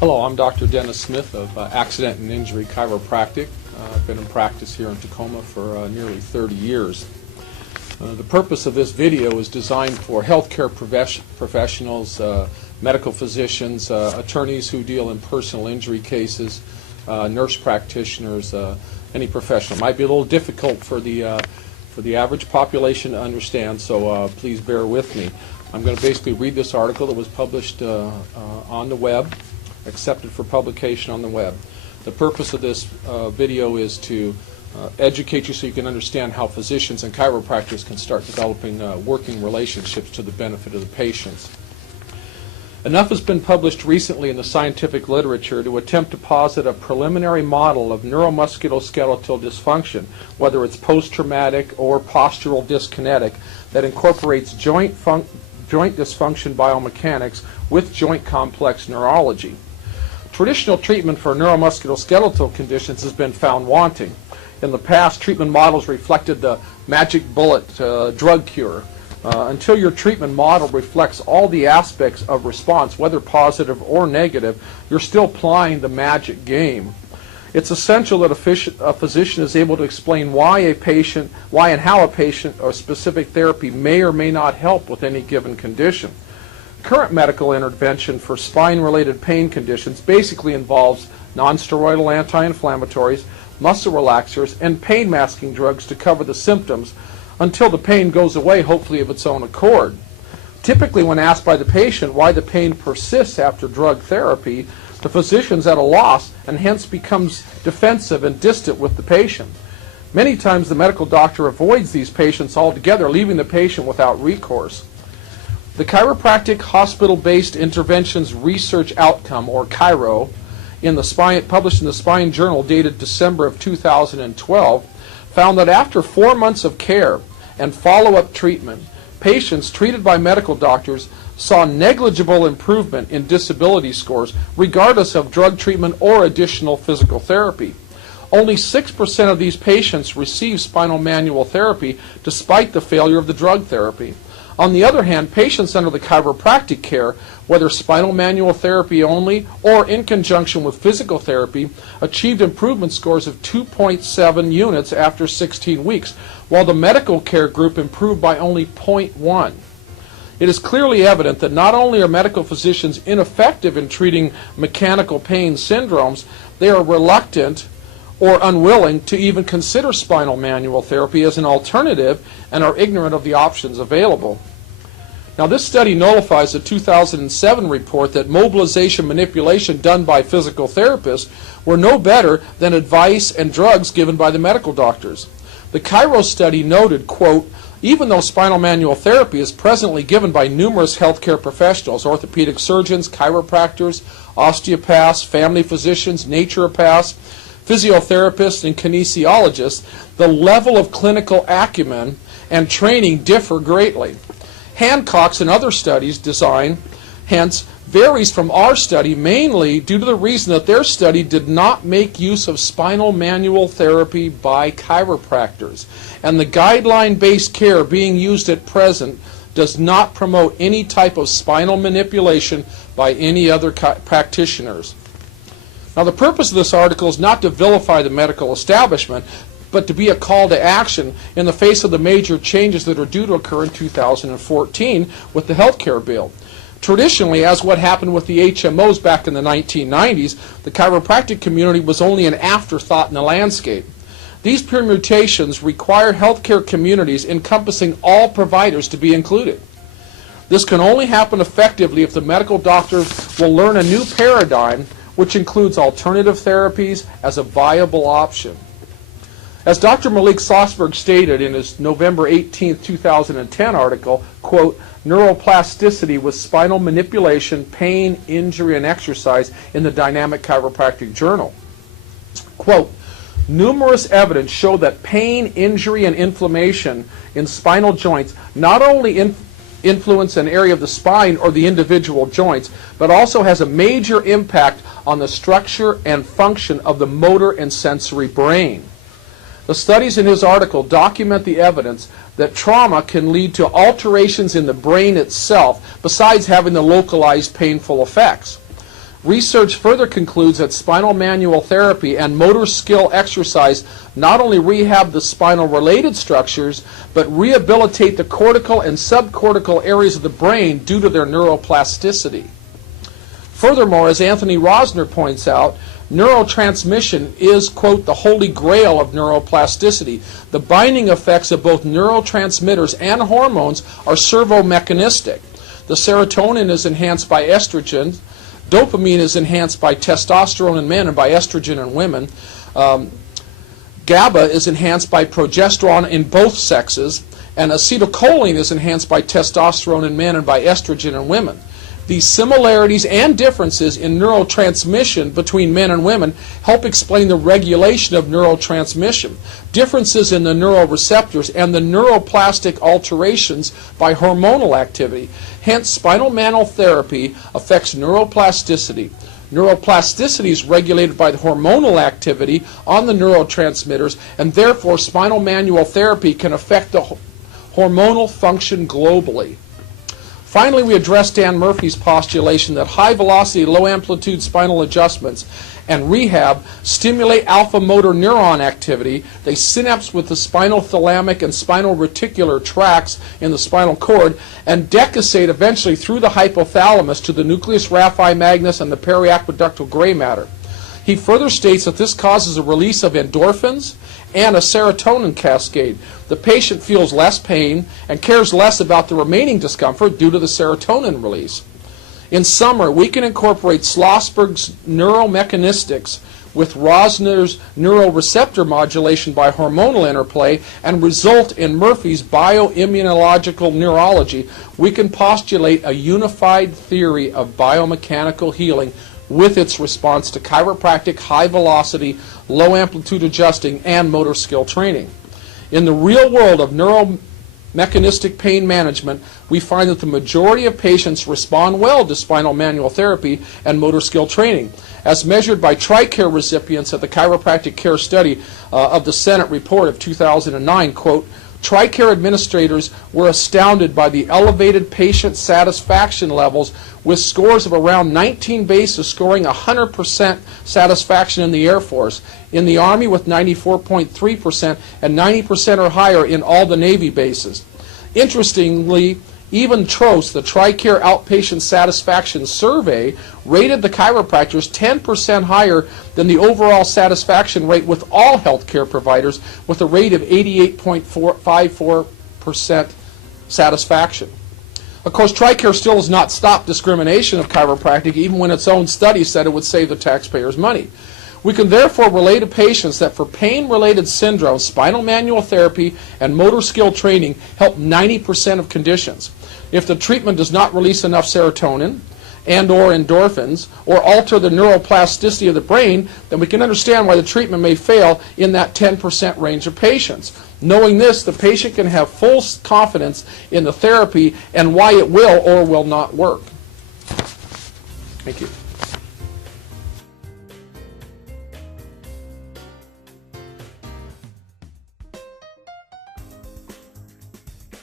Hello, I'm Dr. Dennis Smith of Accident and Injury Chiropractic. I've been in practice here in Tacoma for nearly 30 years. The purpose of this video is designed for healthcare professionals, medical physicians, attorneys who deal in personal injury cases, nurse practitioners, any professional. It might be a little difficult for the average population to understand, so please bear with me. I'm going to basically read this article that was published on the web, accepted for publication on the web. The purpose of this video is to educate you so you can understand how physicians and chiropractors can start developing working relationships to the benefit of the patients. Enough has been published recently in the scientific literature to attempt to posit a preliminary model of neuromusculoskeletal dysfunction, whether it's post-traumatic or postural dyskinetic, that incorporates joint dysfunction biomechanics with joint complex neurology. Traditional treatment for neuromusculoskeletal conditions has been found wanting. In the past, treatment models reflected the magic bullet drug cure. Until your treatment model reflects all the aspects of response, whether positive or negative, you're still playing the magic game. It's essential that a physician is able to explain why and how a patient or specific therapy may or may not help with any given condition. Current medical intervention for spine-related pain conditions basically involves non-steroidal anti-inflammatories, muscle relaxers, and pain masking drugs to cover the symptoms until the pain goes away, hopefully of its own accord. Typically, when asked by the patient why the pain persists after drug therapy, the physician's at a loss and hence becomes defensive and distant with the patient. Many times the medical doctor avoids these patients altogether, leaving the patient without recourse. The Chiropractic Hospital-Based Interventions Research Outcome, or CHIRO, published in the Spine Journal dated December of 2012, found that after 4 months of care and follow-up treatment, patients treated by medical doctors saw negligible improvement in disability scores regardless of drug treatment or additional physical therapy. Only 6% of these patients received spinal manual therapy despite the failure of the drug therapy. On the other hand, patients under the chiropractic care, whether spinal manual therapy only or in conjunction with physical therapy, achieved improvement scores of 2.7 units after 16 weeks, while the medical care group improved by only 0.1. It is clearly evident that not only are medical physicians ineffective in treating mechanical pain syndromes, they are reluctant or unwilling to even consider spinal manual therapy as an alternative and are ignorant of the options available. Now, this study nullifies a 2007 report that mobilization manipulation done by physical therapists were no better than advice and drugs given by the medical doctors. The CHIRO study noted, quote, even though spinal manual therapy is presently given by numerous healthcare professionals, orthopedic surgeons, chiropractors, osteopaths, family physicians, naturopaths, physiotherapists, and kinesiologists, the level of clinical acumen and training differ greatly. Hancock's and other studies' design, hence, varies from our study mainly due to the reason that their study did not make use of spinal manual therapy by chiropractors, and the guideline-based care being used at present does not promote any type of spinal manipulation by any other practitioners. Now, the purpose of this article is not to vilify the medical establishment, but to be a call to action in the face of the major changes that are due to occur in 2014 with the healthcare bill. Traditionally, as what happened with the HMOs back in the 1990s, the chiropractic community was only an afterthought in the landscape. These permutations require healthcare communities encompassing all providers to be included. This can only happen effectively if the medical doctors will learn a new paradigm which includes alternative therapies as a viable option. As Dr. Malik Sosberg stated in his November 18, 2010 article, quote, neuroplasticity with spinal manipulation, pain, injury, and exercise in the Dynamic Chiropractic Journal. Quote, numerous evidence show that pain, injury, and inflammation in spinal joints not only influence an area of the spine or the individual joints, but also has a major impact on the structure and function of the motor and sensory brain. The studies in his article document the evidence that trauma can lead to alterations in the brain itself, besides having the localized painful effects. Research further concludes that spinal manual therapy and motor skill exercise not only rehab the spinal-related structures, but rehabilitate the cortical and subcortical areas of the brain due to their neuroplasticity. Furthermore, as Anthony Rosner points out, neurotransmission is, quote, the holy grail of neuroplasticity. The binding effects of both neurotransmitters and hormones are servomechanistic. The serotonin is enhanced by estrogen. Dopamine is enhanced by testosterone in men and by estrogen in women. GABA is enhanced by progesterone in both sexes. And acetylcholine is enhanced by testosterone in men and by estrogen in women. These similarities and differences in neurotransmission between men and women help explain the regulation of neurotransmission, differences in the neuroreceptors, and the neuroplastic alterations by hormonal activity. Hence, spinal manual therapy affects neuroplasticity. Neuroplasticity is regulated by the hormonal activity on the neurotransmitters, and therefore spinal manual therapy can affect the hormonal function globally. Finally, we address Dan Murphy's postulation that high-velocity, low-amplitude spinal adjustments and rehab stimulate alpha motor neuron activity. They synapse with the spinal thalamic and spinal reticular tracts in the spinal cord and decussate eventually through the hypothalamus to the nucleus raphe magnus and the periaqueductal gray matter. He further states that this causes a release of endorphins and a serotonin cascade. The patient feels less pain and cares less about the remaining discomfort due to the serotonin release. In summary, we can incorporate Schlossberg's neuromechanistics with Rosner's neuroreceptor modulation by hormonal interplay and result in Murphy's bioimmunological neurology. We can postulate a unified theory of biomechanical healing with its response to chiropractic, high-velocity, low-amplitude adjusting, and motor skill training. In the real world of neuromechanistic pain management, we find that the majority of patients respond well to spinal manual therapy and motor skill training. As measured by TRICARE recipients at the Chiropractic Care Study of the Senate report of 2009, quote, TRICARE administrators were astounded by the elevated patient satisfaction levels with scores of around 19 bases scoring 100% satisfaction in the Air Force, in the Army with 94.3% and 90% or higher in all the Navy bases. Interestingly, even TROS, the TRICARE Outpatient Satisfaction Survey, rated the chiropractors 10% higher than the overall satisfaction rate with all healthcare providers, with a rate of 88.54% satisfaction. Of course, TRICARE still has not stopped discrimination of chiropractic, even when its own study said it would save the taxpayers money. We can therefore relate to patients that for pain-related syndromes, spinal manual therapy and motor skill training help 90% of conditions. If the treatment does not release enough serotonin and or endorphins or alter the neuroplasticity of the brain, then we can understand why the treatment may fail in that 10% range of patients. Knowing this, the patient can have full confidence in the therapy and why it will or will not work. Thank you.